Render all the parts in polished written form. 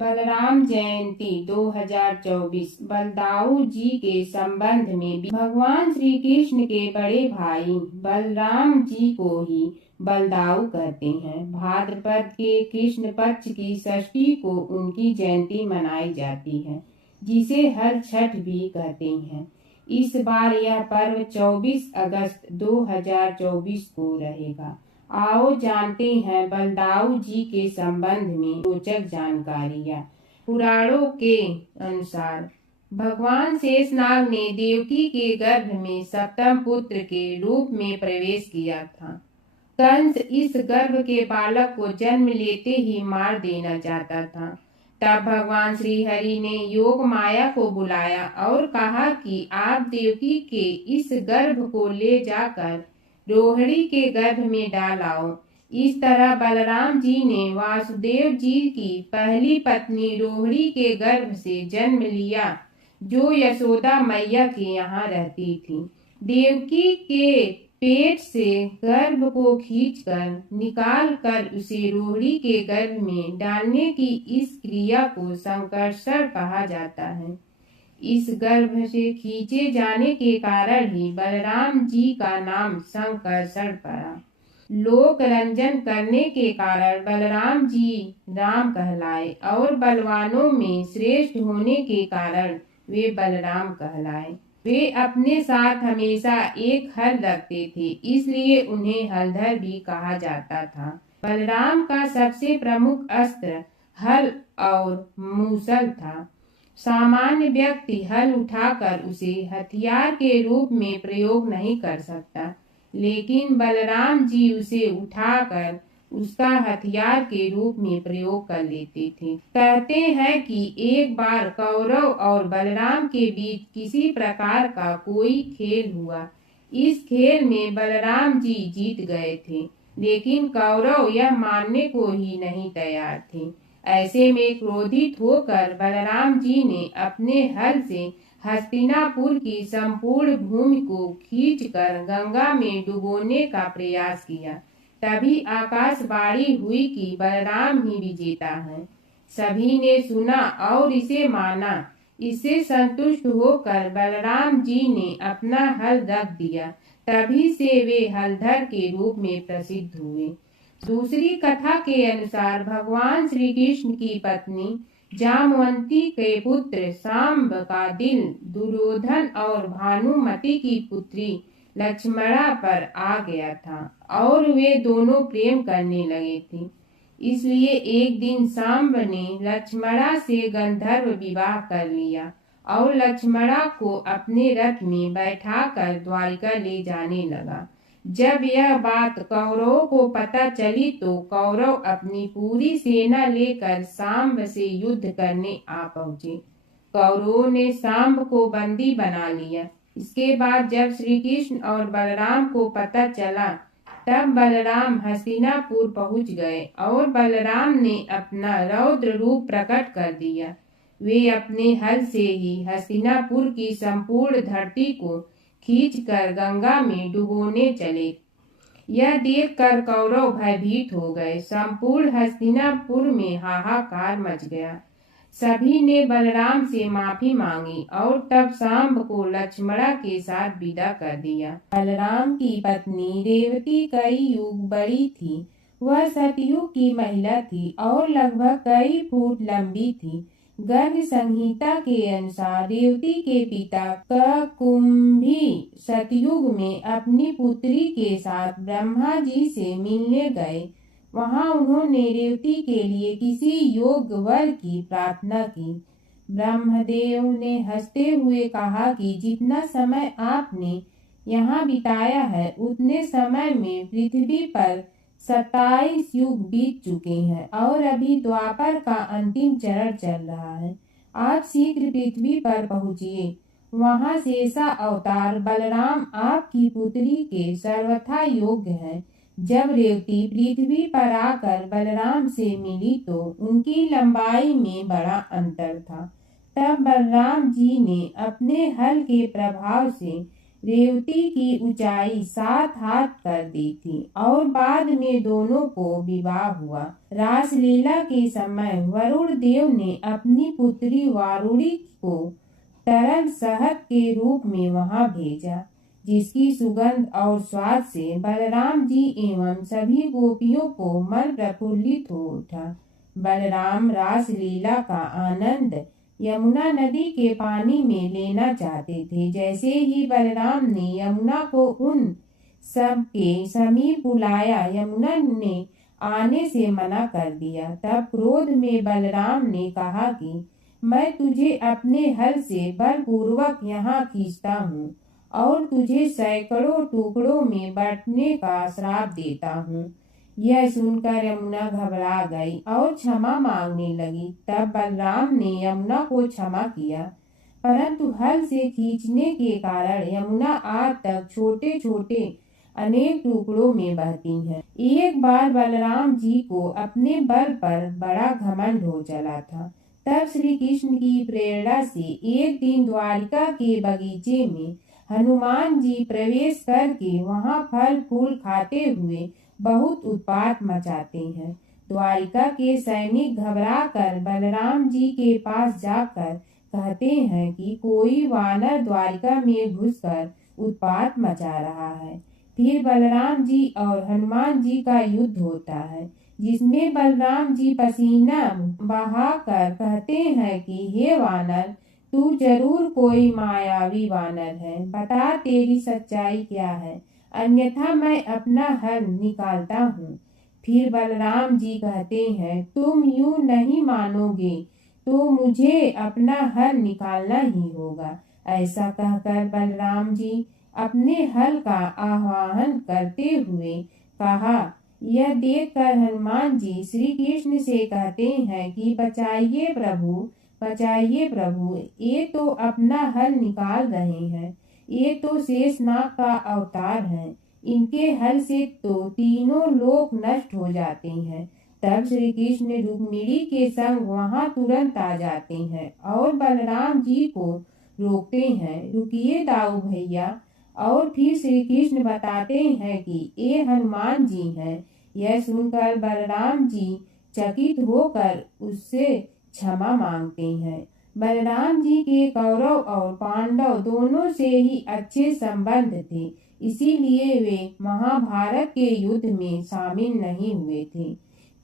बलराम जयंती 2024 बलदाऊ जी के संबंध में भगवान श्री कृष्ण के बड़े भाई बलराम जी को ही बलदाऊ कहते हैं। भाद्रपद के कृष्ण पक्ष की षष्ठी को उनकी जयंती मनाई जाती है, जिसे हर छठ भी कहते हैं। इस बार यह पर्व 24 अगस्त 2024 को रहेगा। आओ जानते हैं बलदाऊ जी के संबंध में रोचक जानकारियाँ। पुराणों के अनुसार भगवान शेषनाग ने देवकी के गर्भ में सप्तम पुत्र के रूप में प्रवेश किया था। कंस इस गर्भ के बालक को जन्म लेते ही मार देना चाहता था। तब भगवान श्री हरि ने योग माया को बुलाया और कहा कि आप देवकी के इस गर्भ को ले जाकर रोहिणी के गर्भ में डाल आओ। इस तरह बलराम जी ने वासुदेव जी की पहली पत्नी रोहिणी के गर्भ से जन्म लिया, जो यशोदा मैया के यहाँ रहती थी। देवकी के पेट से गर्भ को खींचकर निकाल कर उसे रोहिणी के गर्भ में डालने की इस क्रिया को संकर्षण कहा जाता है। इस गर्भ से खींचे जाने के कारण ही बलराम जी का नाम संकर्षण पड़ा। लोक रंजन करने के कारण बलराम जी राम कहलाए और बलवानों में श्रेष्ठ होने के कारण वे बलराम कहलाए। वे अपने साथ हमेशा एक हल रखते थे, इसलिए उन्हें हलधर भी कहा जाता था। बलराम का सबसे प्रमुख अस्त्र हल और मूसल था। सामान्य व्यक्ति हल उठाकर उसे हथियार के रूप में प्रयोग नहीं कर सकता, लेकिन बलराम जी उसे उठाकर उसका हथियार के रूप में प्रयोग कर लेते थे। कहते हैं कि एक बार कौरव और बलराम के बीच किसी प्रकार का कोई खेल हुआ। इस खेल में बलराम जी जीत गए थे, लेकिन कौरव यह मानने को ही नहीं तैयार थे। ऐसे में क्रोधित होकर बलराम जी ने अपने हल से हस्तिनापुर की संपूर्ण भूमि को खींचकर गंगा में डुबोने का प्रयास किया। तभी आकाशवाणी हुई कि बलराम ही विजेता है। सभी ने सुना और इसे माना। इससे संतुष्ट होकर बलराम जी ने अपना हल रख दिया। तभी से वे हलधर के रूप में प्रसिद्ध हुए। दूसरी कथा के अनुसार भगवान श्री कृष्ण की पत्नी जामवंती के पुत्र सांब का दिल दुर्योधन और भानुमति की पुत्री लक्ष्मणा पर आ गया था और वे दोनों प्रेम करने लगे थे। इसलिए एक दिन सांब ने लक्ष्मणा से गंधर्व विवाह कर लिया और लक्ष्मणा को अपने रथ में बैठाकर द्वारिका ले जाने लगा। जब यह बात कौरवों को पता चली तो कौरव अपनी पूरी सेना लेकर सांब से युद्ध करने आ पहुँचे। कौरवों ने सांब को बंदी बना लिया। इसके बाद जब श्री कृष्ण और बलराम को पता चला, तब बलराम हस्तिनापुर पहुँच गए और बलराम ने अपना रौद्र रूप प्रकट कर दिया। वे अपने हल से ही हस्तिनापुर की संपूर्ण धरती को खींचकर गंगा में डुबोने चले। यह देखकर कौरव भयभीत हो गए। संपूर्ण हस्तिनापुर में हाहाकार मच गया। सभी ने बलराम से माफी मांगी और तब सांब को लक्ष्मणा के साथ विदा कर दिया। बलराम की पत्नी रेवती कई युग बड़ी थी। वह सतयुग की महिला थी और लगभग कई फुट लंबी थी। गर्ग संहिता के अनुसार रेवती के पिता ककुंभी सतयुग में अपनी पुत्री के साथ ब्रह्मा जी से मिलने गए। वहां उन्होंने रेवती के लिए किसी योग्य वर की प्रार्थना की। ब्रह्मदेव ने हंसते हुए कहा कि जितना समय आपने यहाँ बिताया है, उतने समय में पृथ्वी पर 27 युग बीत चुके हैं और अभी द्वापर का अंतिम चरण चल रहा है। आप शीघ्र पृथ्वी पर पहुँचिए। वहाँ शेषा अवतार बलराम आपकी पुत्री के सर्वथा योग्य है। जब रेवती पृथ्वी पर आकर बलराम से मिली तो उनकी लंबाई में बड़ा अंतर था। तब बलराम जी ने अपने हल के प्रभाव से रेवती की ऊंचाई 7 हाथ कर दी थी और बाद में दोनों को विवाह हुआ। रासलीला के समय वरुण देव ने अपनी पुत्री वारुणी को तरल शहद के रूप में वहां भेजा, जिसकी सुगंध और स्वाद से बलराम जी एवं सभी गोपियों को मन प्रफुल्लित हो उठा। बलराम रासलीला का आनंद यमुना नदी के पानी में लेना चाहते थे। जैसे ही बलराम ने यमुना को उन सब के समीप बुलाया, यमुना ने आने से मना कर दिया। तब क्रोध में बलराम ने कहा कि मैं तुझे अपने हल से बलपूर्वक यहाँ खींचता हूँ और तुझे सैकड़ों टुकड़ों में बांटने का श्राप देता हूँ। यह सुनकर यमुना घबरा गई और क्षमा मांगने लगी। तब बलराम ने यमुना को क्षमा किया, परंतु हल से खींचने के कारण यमुना आज तक छोटे छोटे अनेक टुकड़ों में बहती है। एक बार बलराम जी को अपने बल पर बड़ा घमंड हो चला था। तब श्री कृष्ण की प्रेरणा से एक दिन द्वारिका के बगीचे में हनुमान जी प्रवेश करके वहां फल फूल खाते हुए बहुत उत्पात मचाते हैं। द्वारिका के सैनिक घबरा कर बलराम जी के पास जाकर कहते हैं कि कोई वानर द्वारिका में घुसकर उत्पात मचा रहा है। फिर बलराम जी और हनुमान जी का युद्ध होता है, जिसमें बलराम जी पसीना बहाकर कहते हैं कि हे वानर, तू जरूर कोई मायावी वानर है, बता तेरी सच्चाई क्या है, अन्यथा मैं अपना हल निकालता हूँ। फिर बलराम जी कहते हैं, तुम यूं नहीं मानोगे तो मुझे अपना हल निकालना ही होगा। ऐसा कहकर बलराम जी अपने हल का आह्वान करते हुए कहा। यह देखकर हनुमान जी श्री कृष्ण से कहते हैं कि बचाइए प्रभु, बचाइए प्रभु, ये तो अपना हल निकाल रहे हैं, ये तो शेषनाग का अवतार है, इनके हल से तो तीनों लोक नष्ट हो जाते हैं। तब श्री कृष्ण रुक्मिणी के संग वहां तुरंत आ जाते हैं और बलराम जी को रोकते हैं, रुकिए दाऊ भैया। और फिर श्री कृष्ण बताते हैं कि ये हनुमान जी हैं। यह सुनकर बलराम जी चकित होकर उससे क्षमा मांगते हैं। बलराम जी के कौरव और पांडव दोनों से ही अच्छे संबंध थे, इसीलिए वे महाभारत के युद्ध में शामिल नहीं हुए थे,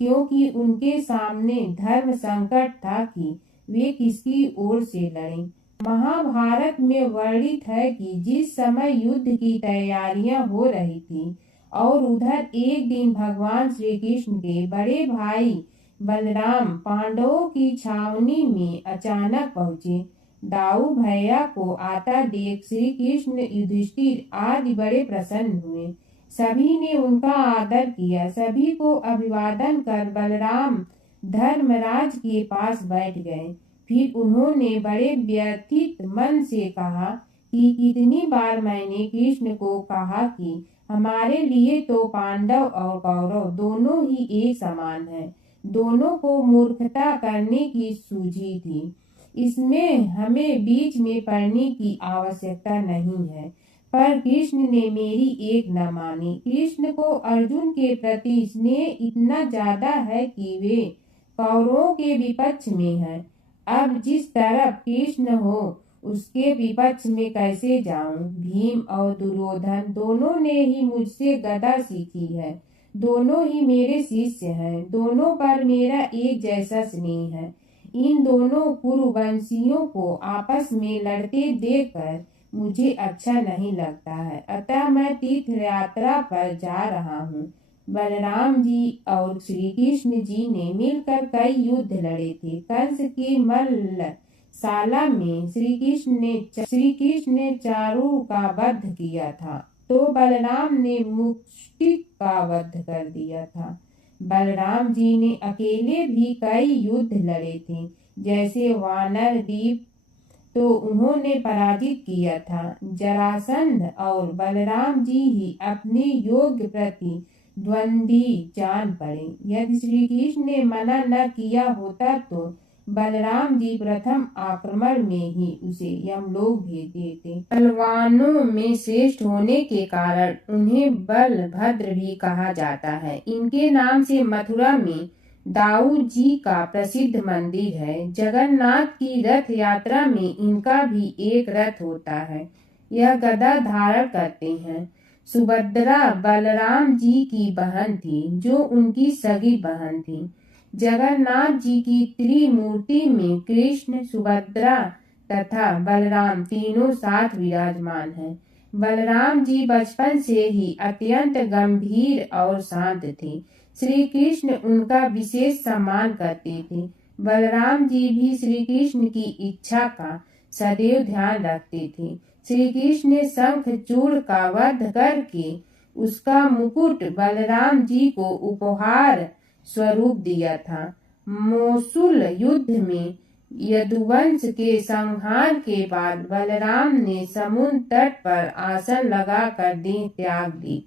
क्योंकि उनके सामने धर्म संकट था कि वे किसकी ओर से लड़ें। महाभारत में वर्णित है कि जिस समय युद्ध की तैयारियां हो रही थी और उधर एक दिन भगवान श्री कृष्ण के बड़े भाई बलराम पांडवों की छावनी में अचानक पहुंचे। दाऊ भैया को आता देख श्री कृष्ण युधिष्ठिर आदि बड़े प्रसन्न हुए। सभी ने उनका आदर किया। सभी को अभिवादन कर बलराम धर्मराज के पास बैठ गए। फिर उन्होंने बड़े व्यथित मन से कहा कि कितनी बार मैंने कृष्ण को कहा कि हमारे लिए तो पांडव और कौरव दोनों ही एक समान हैं, दोनों को मूर्खता करने की सूझी थी, इसमें हमें बीच में पड़ने की आवश्यकता नहीं है। पर कृष्ण ने मेरी एक न मानी। कृष्ण को अर्जुन के प्रति स्नेह इतना ज्यादा है कि वे कौरवों के विपक्ष में हैं। अब जिस तरफ कृष्ण हो उसके विपक्ष में कैसे जाऊं? भीम और दुर्योधन दोनों ने ही मुझसे गदा सीखी है, दोनों ही मेरे शिष्य हैं, दोनों पर मेरा एक जैसा स्नेह है। इन दोनों कुरुवंशियों को आपस में लड़ते देखकर मुझे अच्छा नहीं लगता है, अतः मैं तीर्थ यात्रा पर जा रहा हूँ। बलराम जी और श्री कृष्ण जी ने मिलकर कई युद्ध लड़े थे। कंस की मल्लशाला में श्री कृष्ण ने चारु का वध किया था, तो बलराम ने मुष्टिक का वध कर दिया था। बलराम जी ने अकेले भी कई युद्ध लड़े थे, जैसे वानर द्वीप तो उन्होंने पराजित किया था। जरासंध और बलराम जी ही अपने योग्य प्रतिद्वंदी जान पड़े। यदि श्री कृष्ण ने मना न किया होता तो बलराम जी प्रथम आक्रमण में ही उसे यमलोक भेज दिए थे। बलवानों में श्रेष्ठ होने के कारण उन्हें बलभद्र भी कहा जाता है। इनके नाम से मथुरा में दाऊ जी का प्रसिद्ध मंदिर है। जगन्नाथ की रथ यात्रा में इनका भी एक रथ होता है। यह गदा धारण करते हैं। सुभद्रा बलराम जी की बहन थी, जो उनकी सगी बहन थी। जगन्नाथ जी की त्रिमूर्ति में कृष्ण, सुभद्रा तथा बलराम तीनों साथ विराजमान हैं। बलराम जी बचपन से ही अत्यंत गंभीर और शांत थे। श्री कृष्ण उनका विशेष सम्मान करते थे। बलराम जी भी श्री कृष्ण की इच्छा का सदैव ध्यान रखते थे। श्री कृष्ण ने शंखचूड़ का वध करके उसका मुकुट बलराम जी को उपहार स्वरूप दिया था। मोसुल युद्ध में यदुवंश के संहार के बाद बलराम ने समुद्र तट पर आसन लगाकर देह त्याग दी।